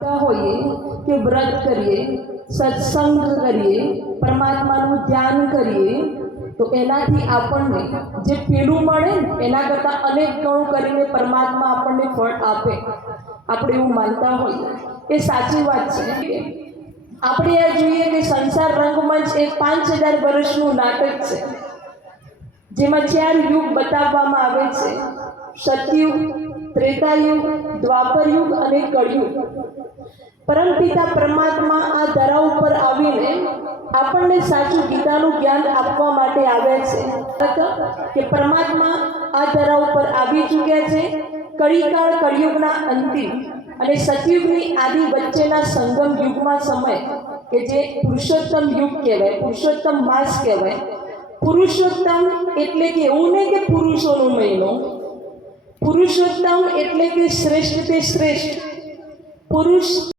होइए कि व्रत करिए, सत्संग करिए, परमात्माનું ધ્યાન કરીએ તો એનાથી આપણને જે પેલું મળે એના કરતાં અનેક ગણું કરીને પરમાત્મા આપણને ફળ આપે. આપણે એવું માનતા હોઈએ એ સાચી વાત છે. આપણે આ જોઈએ કે સંસાર રંગમંચ એ 5000 વર્ષનું નાટક છે, જેમાં 4 યુગ બતાવવામાં આવે છે: સતયુગ, ત્રેતાયુગ, દ્વાપરયુગ અને કળયુગ. પરમપિતા પરમાત્મા આ ધરા ઉપર આવીને આપણને સાચું ગીતાનું જ્ઞાન આપવા માટે આવ્યા છે કે પરમાત્મા આ ધરા ઉપર આવી ચૂક્યા છે. કળીકાળ કળયુગના અંતિમ અને સતયુગની આદિ વચ્ચેના સંગમ યુગમાં સમય કે જે પુરુષોત્તમ યુગ કહેવાય, પુરુષોત્તમ માસ કહેવાય. પુરુષોત્તમ એટલે કે એવું નહીં કે પુરુષોનો મહિનો. પુરુષોત્તમ એટલે કે શ્રેષ્ઠ તે શ્રેષ્ઠ પુરુષ